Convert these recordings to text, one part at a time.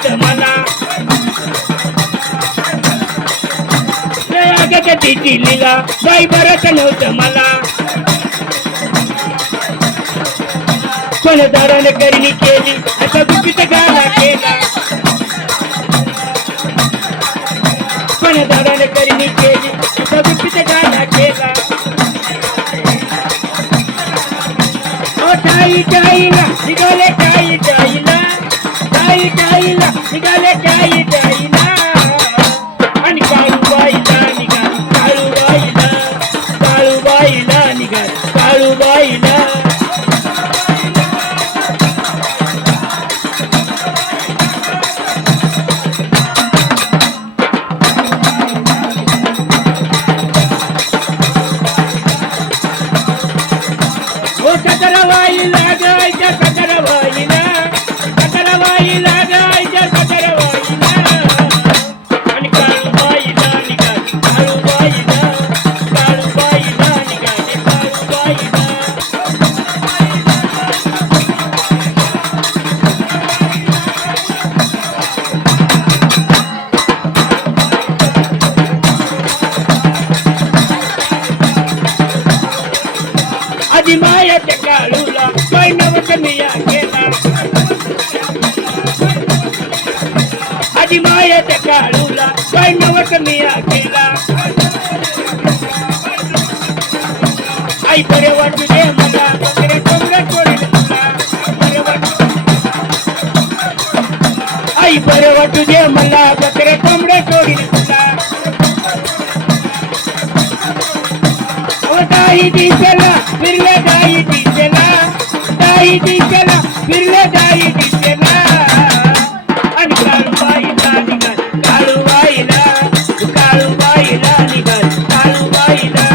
नव्हतं मला तिची लीला बाई बरंच नव्हतं मला पण दाराने करणी केली आता गुपित गाणा केला पण दाराने करणी केली आता गुपित गाणा केला ओ ताई ताईला निघाले ताई ताईला ताई ताईला निघाले ताई ताईला आणि काळूबाईला निघाली काळूबाईला काळूबाईला निघाली काळूबाईला सकरवाईला गायच्या सकरवाईला सकरवाईला गायच्या सकरवाईला आणि काळूबाईला निघाली काळूबाईला काळूबाईला निघाली काळूबाईला आधी मायाच्या काळूला पैनवत मिया गेला आधी मायाच्या काळूला पैनवत मिया गेला आई बरे वाटू दे मला बकरे कोंबड्या चोरील तुला आई बरे वाटू दे मला बकरे कोंबड्या चोरील तुला दाई दिसला फिरले दाई दिसला फिरले दाई दिसला आणि काळूबाईला निघाल काळूबाईला काळूबाईला निघाल काळूबाईला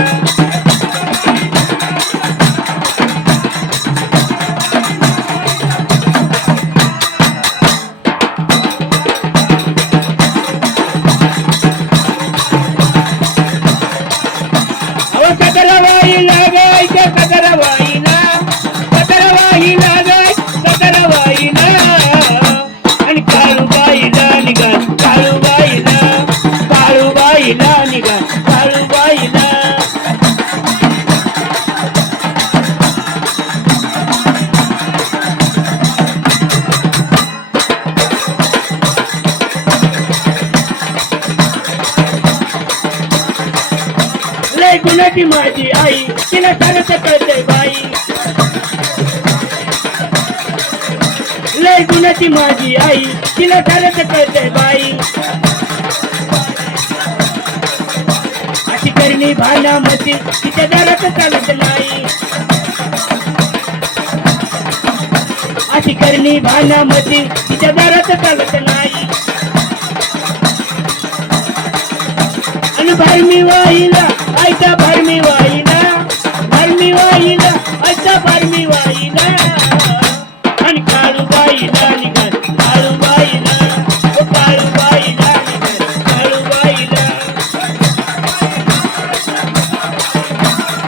सकरवाईला गायच्या सकरवाईला सकरवाईला गाय सकरवाईला आणि काळूबाईला निघाल काळूबाईला काळूबाईला निघाल काळूबाईला लय गुणाची माझी आई तिला सारंच कळतंय बाई लय गुणाची माझी आई तिला सारंच कळतंय बाई अशी करणी भानामती तिच्या दारात चालत नाही अशी करणी भानामती तिच्या दारात चालत नाही आणि भरमी वाईला आयता भरमी वाईला ऐसा भरमी वाईला आणि काळूबाईला